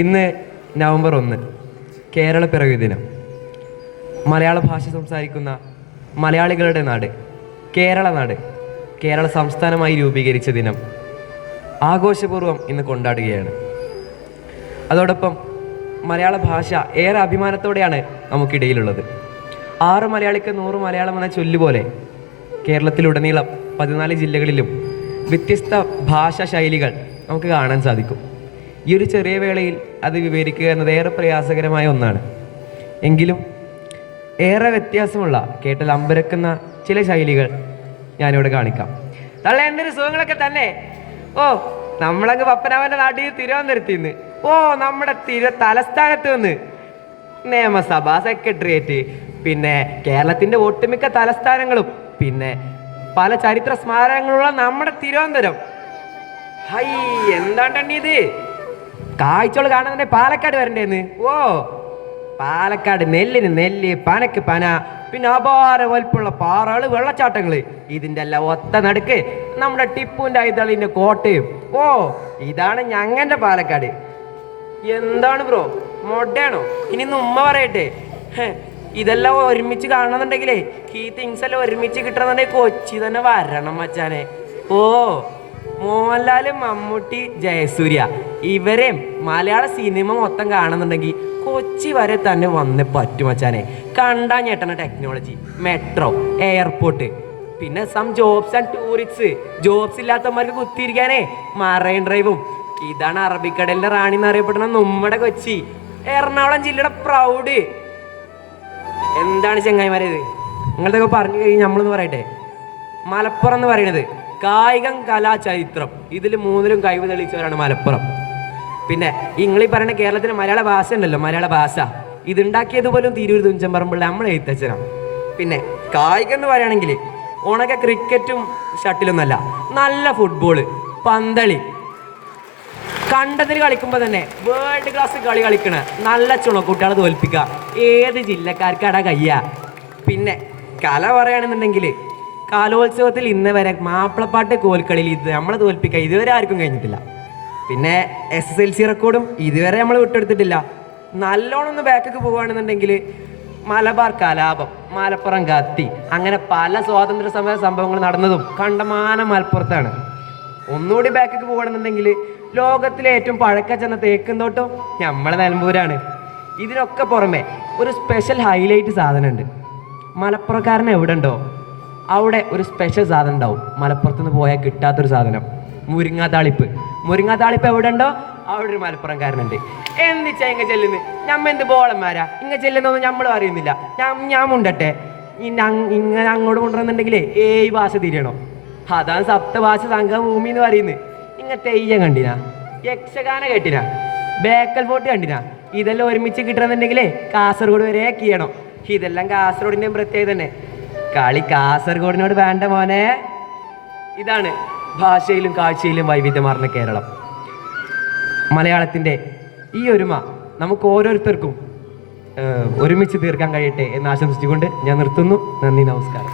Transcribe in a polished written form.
ഇന്ന് നവംബർ 1 കേരള പിറവി ദിനം. മലയാള ഭാഷ സംസാരിക്കുന്ന മലയാളികളുടെ നാട് കേരള നാട്, കേരള സംസ്ഥാനമായി രൂപീകരിച്ച ദിനം ആഘോഷപൂർവ്വം ഇന്ന് കൊണ്ടാടുകയാണ്. അതോടൊപ്പം മലയാള ഭാഷ ഏറെ അഭിമാനത്തോടെയാണ് നമുക്കിടയിലുള്ളത്. 6 മലയാളിക്ക് 100 മലയാളം എന്ന ചൊല്ലുപോലെ കേരളത്തിലുടനീളം 14 ജില്ലകളിലും വ്യത്യസ്ത ഭാഷാ ശൈലികൾ നമുക്ക് കാണാൻ സാധിക്കും. ഈ ഒരു ചെറിയ വേളയിൽ അത് വിവരിക്കുക എന്നത് ഏറെ പ്രയാസകരമായ ഒന്നാണ്. എങ്കിലും ഏറെ വ്യത്യാസമുള്ള കേട്ടാൽ അമ്പരക്കുന്ന ചില ശൈലികൾ ഞാനിവിടെ കാണിക്കാം. തള്ള എന്തൊരു സുഖങ്ങളൊക്കെ തന്നെ. ഓ, നമ്മളങ്ങ് പപ്പനാവൻ്റെ നാട്ടിൽ തിരുവനന്തപുരത്ത് നിന്ന്, ഓ നമ്മുടെ തലസ്ഥാനത്ത് നിന്ന് നിയമസഭാ സെക്രട്ടേറിയറ്റ്, പിന്നെ കേരളത്തിൻ്റെ ഒട്ടുമിക്ക തലസ്ഥാനങ്ങളും, പിന്നെ പല ചരിത്ര സ്മാരകങ്ങളുള്ള നമ്മുടെ തിരുവനന്തപുരം. ഹൈ, എന്താണ്ടണ്ണി ഇത് കാഴ്ചകൾ കാണുന്നുണ്ടെ പാലക്കാട് വരണ്ടേന്ന്. ഓ, പാലക്കാട് നെല്ലിന് നെല്ല്, പനക്ക് പന, പിന്നെ അപാര വലുപ്പുള്ള പാറകള്, വെള്ളച്ചാട്ടങ്ങള്, ഇതിൻ്റെ എല്ലാം ഒത്ത നടുക്ക് നമ്മുടെ ടിപ്പുവിൻ്റെ ഐതളിൻ്റെ കോട്ടയും. ഓ, ഇതാണ് ഞങ്ങളുടെ പാലക്കാട്. എന്താണ് ബ്രോ, മൊഡയാണോ? ഇനി ഉമ്മ പറയട്ടെ, ഇതെല്ലാം ഒരുമിച്ച് കാണണമെന്നുണ്ടെങ്കിലേ, ഈ തിങ്സ് എല്ലാം ഒരുമിച്ച് കിട്ടണമെന്നുണ്ടെങ്കിൽ കൊച്ചി തന്നെ വരണം മച്ചാനെ. ഓ, മോഹൻലാല്, മമ്മൂട്ടി, ജയസൂര്യ ഇവരെയും മലയാള സിനിമ മൊത്തം കാണുന്നുണ്ടെങ്കിൽ കൊച്ചി വരെ തന്നെ വന്നേ പറ്റും മച്ചാനെ. കണ്ടാ ഞെട്ടണ ടെക്നോളജി, മെട്രോ, എയർപോർട്ട്, പിന്നെ some jobs and tourist. Jobs ഇല്ലാത്തവന്മാർക്ക് കുത്തിയിരിക്കാനേ മറൈൻ ഡ്രൈവും. ഇതാണ് അറബിക്കടലിന്റെ റാണി എന്നറിയപ്പെടുന്ന നമ്മുടെ കൊച്ചി, എറണാകുളം ജില്ലയുടെ പ്രൗഡ്. എന്താണ് ചെങ്ങായിമാരെ ഇത്? നിങ്ങളതൊക്കെ പറഞ്ഞു കഴിഞ്ഞാൽ നമ്മളെന്ന് പറയട്ടെ, മലപ്പുറം എന്ന് പറയുന്നത് കായികം, കലാ, ചരിത്രം, ഇതിൽ 3ലും കഴിവ് തെളിയിച്ചവരാണ് മലപ്പുറം. പിന്നെ ഇങ്ങളീ പറയുന്ന കേരളത്തിന് മലയാള ഭാഷ ഉണ്ടല്ലോ, മലയാള ഭാഷ ഇതുണ്ടാക്കിയത് പോലും തിരൂർ തുഞ്ചൻ പറമ്പുള്ള നമ്മളെ എഴുത്തച്ഛനാണ്. പിന്നെ കായികം എന്ന് പറയുകയാണെങ്കിൽ ഉണക്ക ക്രിക്കറ്റും ഷട്ടിലൊന്നല്ല, നല്ല ഫുട്ബോള്, പന്തളി, കണ്ടതിൽ കളിക്കുമ്പോൾ തന്നെ വേൾഡ് ക്ലാസ് കളി കളിക്കണ നല്ല ചുണക്കുട്ടികളെ തോൽപ്പിക്കുക ഏത് ജില്ലക്കാർക്കാടാ കയ്യ. പിന്നെ കല പറയുകയാണെന്നുണ്ടെങ്കിൽ കലോത്സവത്തിൽ ഇന്ന് വരെ മാപ്പിളപ്പാട്ട് കോൽക്കളിയിൽ ഇത് നമ്മളെ തോൽപ്പിക്കുക ഇതുവരെ ആർക്കും കഴിഞ്ഞിട്ടില്ല. പിന്നെ SSLC റെക്കോർഡും ഇതുവരെ നമ്മൾ വിട്ടെടുത്തിട്ടില്ല. നല്ലോണം ഒന്ന് ബാക്കൊക്കെ പോവുകയാണെന്നുണ്ടെങ്കിൽ മലബാർ കലാപം, മലപ്പുറം കത്തി, അങ്ങനെ പല സ്വാതന്ത്ര്യ സമര സംഭവങ്ങൾ നടന്നതും കണ്ടമാനം മലപ്പുറത്താണ്. ഒന്നുകൂടി ബാക്കൊക്കെ പോവുകയാണെന്നുണ്ടെങ്കിൽ ലോകത്തിലെ ഏറ്റവും പഴക്കം ചെന്ന തേക്കുംതോട്ടം നമ്മളെ നിലമ്പൂരാണ്. ഇതിനൊക്കെ പുറമെ ഒരു സ്പെഷ്യൽ ഹൈലൈറ്റ് സാധനമുണ്ട്. മലപ്പുറക്കാരൻ എവിടെ ഉണ്ടോ അവിടെ ഒരു സ്പെഷ്യൽ സാധനം ഉണ്ടാവും. മലപ്പുറത്ത് നിന്ന് പോയാൽ കിട്ടാത്തൊരു സാധനം, മുരിങ്ങാത്താളിപ്പ്. മുരിങ്ങാത്താളിപ്പ് എവിടെ ഉണ്ടോ അവിടെ ഒരു മലപ്പുറംകാരനുണ്ട്. എന്നിച്ചാ ഇങ്ങ ചെല്ലുന്നു, ഞമ്മ എന്ത് ബോളന്മാരാ ഇങ്ങ ചെല്ലുന്നൊന്നും നമ്മൾ അറിയുന്നില്ല. ഞാൻ മുണ്ടട്ടെ, ഇങ്ങനെ അങ്ങോട്ട് കൊണ്ടുവരുന്നുണ്ടെങ്കിലേ 7 ഭാഷ തിരിയണോ. അതാണ് സപ്തഭാഷ സംഘഭൂമി എന്ന് പറയുന്നത്. ഇങ്ങ തെയ്യം കണ്ടിനാ, യക്ഷഗാന കേട്ടിനാ, ബേക്കൽ ഫോർട്ട് കണ്ടിനാ, ഇതെല്ലാം ഒരുമിച്ച് കിട്ടണമെന്നുണ്ടെങ്കിലേ കാസർഗോഡ് വരെ ചെയ്യണം. ഇതെല്ലാം കാസർഗോഡിൻ്റെയും പ്രത്യേകത തന്നെ. കളി കാസർഗോഡിനോട് വേണ്ട മോനെ. ഇതാണ് ഭാഷയിലും കാഴ്ചയിലും വൈവിധ്യമാർന്ന കേരളം. മലയാളത്തിൻ്റെ ഈ ഒരുമ നമുക്ക് ഓരോരുത്തർക്കും ഒരുമിച്ച് തീർക്കാൻ കഴിയട്ടെ എന്ന് ആശംസിച്ചുകൊണ്ട് ഞാൻ നിർത്തുന്നു. നന്ദി, നമസ്കാരം.